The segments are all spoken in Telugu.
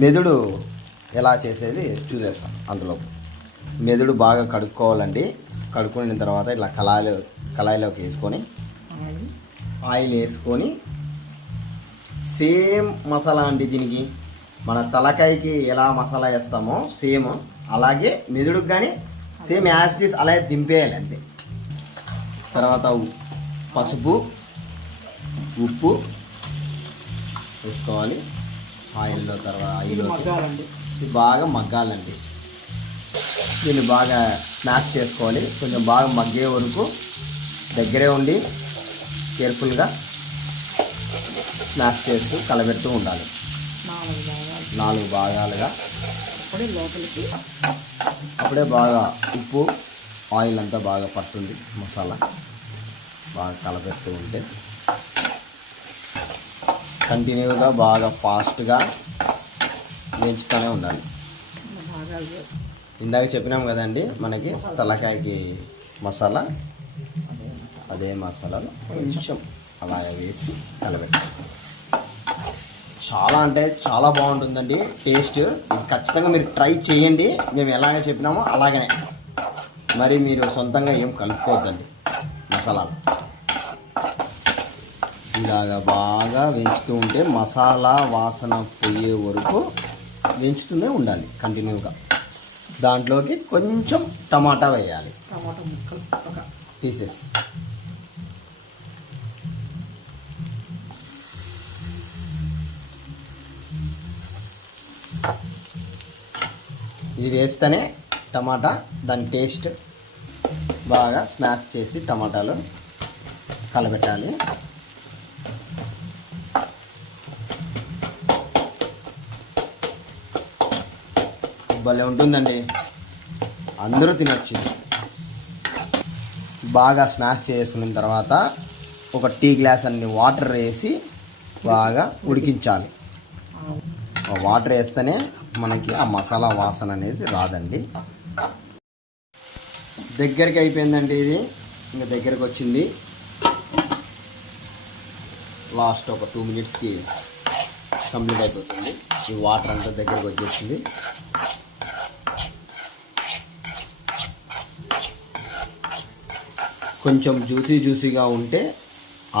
మెదుడు ఎలా చేసేది చూసేస్తాం. అందులో మెదుడు బాగా కడుక్కోవాలండి. కడుక్కున్న తర్వాత ఇట్లా కళాయిలోకి వేసుకొని ఆయిల్ వేసుకొని సేమ్ మసాలా అండి. దీనికి మన తలకాయకి ఎలా మసాలా వేస్తామో సేమ్ అలాగే మెదుడుకు కానీ సేమ్ యాజ్ ఇట్ ఈస్ అలాగే దింపేయాలి అంతే. తర్వాత పసుపు ఉప్పు వేసుకోవాలి ఆయిల్లో. తర్వాత ఆయిల్ బాగా మగ్గాలండి. దీన్ని బాగా స్మాష్ చేసుకోవాలి. కొంచెం బాగా మగ్గే వరకు దగ్గరే ఉండి కేర్ఫుల్గా స్మాష్ చేస్తూ కలబెడుతూ ఉండాలి 4 భాగాలుగా. అప్పుడే బాగా ఉప్పు ఆయిల్ అంతా బాగా పడుతుంది. మసాలా బాగా కలబెడుతూ ఉంటే కంటిన్యూగా బాగా ఫాస్ట్గా వేయించుతూనే ఉండాలి. ఇందాక చెప్పినాం కదండి మనకి తలకాయకి మసాలా, అదే మసాలాలు కొంచెం అలాగే వేసి కలబెట్టాలి. చాలా అంటే చాలా బాగుంటుందండి టేస్ట్. ఇది ఖచ్చితంగా మీరు ట్రై చేయండి. మేము ఎలాగ చెప్పినామో అలాగనే. మరి మీరు సొంతంగా ఏం కలుపుకోవద్దండి మసాలాలు. ఇలాగా బాగా వేయించుతూ ఉంటే మసాలా వాసన పోయే వరకు వేయించుతూనే ఉండాలి కంటిన్యూగా. దాంట్లోకి కొంచెం టమాటా వేయాలి, టమాటా ముక్కలు ఒక పీసెస్. ఇది వేస్తేనే టమాటా దాని టేస్ట్. బాగా స్మాష్ చేసి టమాటాలు కలబెట్టాలి. భలే ఉంటుందండి, అందరూ తినొచ్చు. బాగా స్మాష్ చేసుకున్న తర్వాత ఒక టీ గ్లాస్ అన్ని వాటర్ వేసి బాగా ఉడికించాలి. వాటర్ వేస్తేనే మనకి ఆ మసాలా వాసన అనేది రాదండి. దగ్గరికి అయిపోయిందండి. ఇది ఇంకా దగ్గరికి వచ్చింది. లాస్ట్ ఒక 2 మినిట్స్కి కంప్లీట్ అయిపోతుంది. ఈ వాటర్ అంతా దగ్గరికి వచ్చేసింది. కొంచెం జ్యూసీగా ఉంటే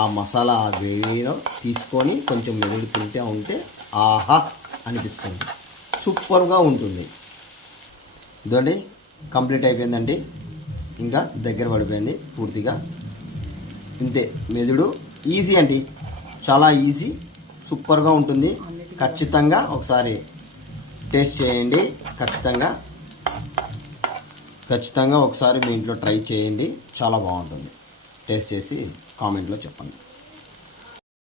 ఆ మసాలా గ్రేవీలో తీసుకొని కొంచెం మెదుడు తింటే ఉంటే ఆహా అనిపిస్తుంది. సూపర్గా ఉంటుంది. ఇదండి కంప్లీట్ అయిపోయిందండి. ఇంకా దగ్గర పడిపోయింది పూర్తిగా. ఇంతే. మెదుడు ఈజీ అండి, చాలా ఈజీ, సూపర్గా ఉంటుంది. ఖచ్చితంగా ఒకసారి టేస్ట్ చేయండి. ఖచ్చితంగా ఒకసారి మీ ఇంట్లో ట్రై చేయండి. చాలా బాగుంటుంది. టేస్ట్ చేసి కామెంట్లో చెప్పండి.